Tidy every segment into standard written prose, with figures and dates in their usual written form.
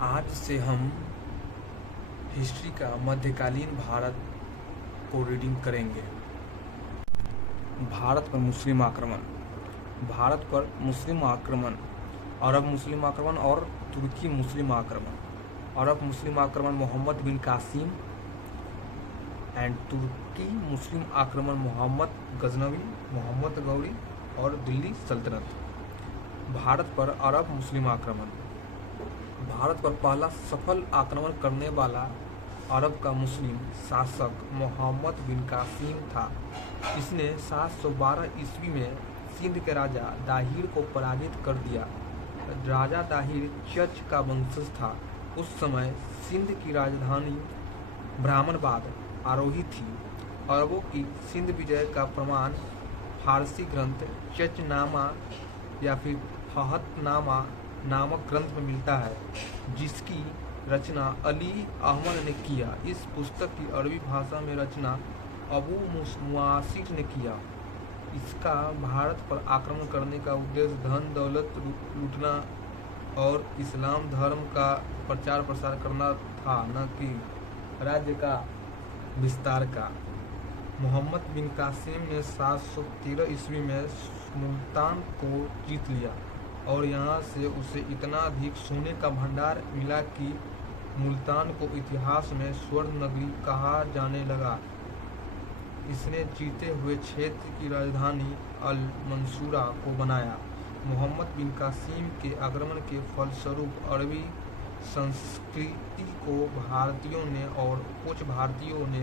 आज से हम हिस्ट्री का मध्यकालीन भारत को रीडिंग करेंगे। भारत पर मुस्लिम आक्रमण। भारत पर मुस्लिम आक्रमण, अरब मुस्लिम आक्रमण और तुर्की मुस्लिम आक्रमण। अरब मुस्लिम आक्रमण मोहम्मद बिन कासिम एंड तुर्की मुस्लिम आक्रमण मोहम्मद गजनवी, मोहम्मद गौरी और दिल्ली सल्तनत। भारत पर अरब मुस्लिम आक्रमण। भारत पर पहला सफल आक्रमण करने वाला अरब का मुस्लिम शासक मोहम्मद बिन कासिम था। इसने 712 ईस्वी में सिंध के राजा दाहिर को पराजित कर दिया। राजा दाहिर चच का वंशज था। उस समय सिंध की राजधानी ब्राह्मणबाद आरोही थी। अरबों की सिंध विजय का प्रमाण फारसी ग्रंथ चचनामा या फिर फहतनामा नामक ग्रंथ में मिलता है, जिसकी रचना अली अहमद ने किया। इस पुस्तक की अरबी भाषा में रचना अबू मुआसिर ने किया। इसका भारत पर आक्रमण करने का उद्देश्य धन दौलत लूटना और इस्लाम धर्म का प्रचार प्रसार करना था, न कि राज्य का विस्तार का। मोहम्मद बिन कासिम ने 713 ईस्वी में मुल्तान को जीत लिया और यहाँ से उसे इतना अधिक सोने का भंडार मिला कि मुल्तान को इतिहास में स्वर्ण नगरी कहा जाने लगा। इसने जीते हुए क्षेत्र की राजधानी अल मंसूरा को बनाया। मोहम्मद बिन कासिम के आक्रमण के फलस्वरूप अरबी संस्कृति को भारतीयों ने और कुछ भारतीयों ने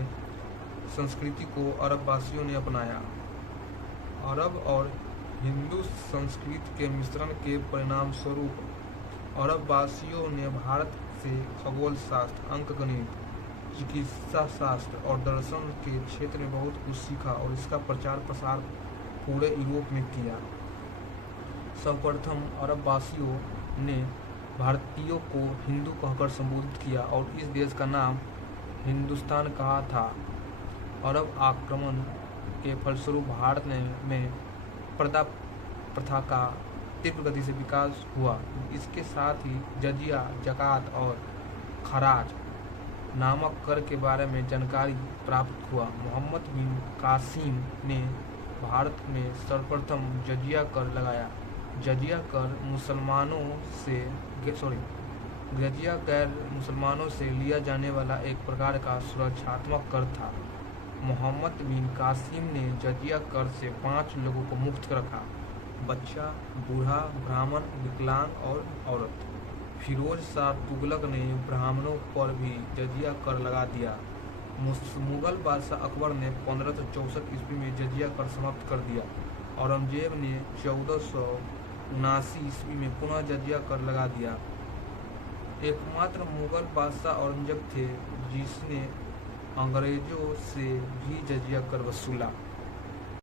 संस्कृति को अरबवासियों ने अपनाया। अरब और हिंदू संस्कृति के मिश्रण के परिणाम स्वरूप अरबवासियों ने भारत से खगोल शास्त्र, अंकगणित, चिकित्सा शास्त्र और दर्शन के क्षेत्र में बहुत कुछ सीखा और इसका प्रचार प्रसार पूरे यूरोप में किया। सर्वप्रथम अरबवासियों ने भारतीयों को हिंदू कहकर संबोधित किया और इस देश का नाम हिंदुस्तान कहा था। अरब आक्रमण के फलस्वरूप भारत में पर्दा प्रथा का तीव्र गति से विकास हुआ। इसके साथ ही जजिया, ज़कात और खराज नामक कर के बारे में जानकारी प्राप्त हुआ। मोहम्मद बिन कासिम ने भारत में सर्वप्रथम जजिया कर लगाया। जजिया कर गैर मुसलमानों से लिया जाने वाला एक प्रकार का सुरक्षात्मक कर था। मोहम्मद बिन कासिम ने जजिया कर से 5 लोगों को मुक्त रखा: बच्चा, बूढ़ा, ब्राह्मण, विकलांग और औरत। फिरोज शाह तुगलक ने ब्राह्मणों पर भी जजिया कर लगा दिया। मुगल बादशाह अकबर ने 1564 ईस्वी में जजिया कर समाप्त कर दिया। औरंगजेब ने 1479 ईस्वी में पुनः जजिया कर लगा दिया। एकमात्र मुगल बादशाह औरंगजेब थे जिसने अंग्रेजों से भी जजिया कर वसूला।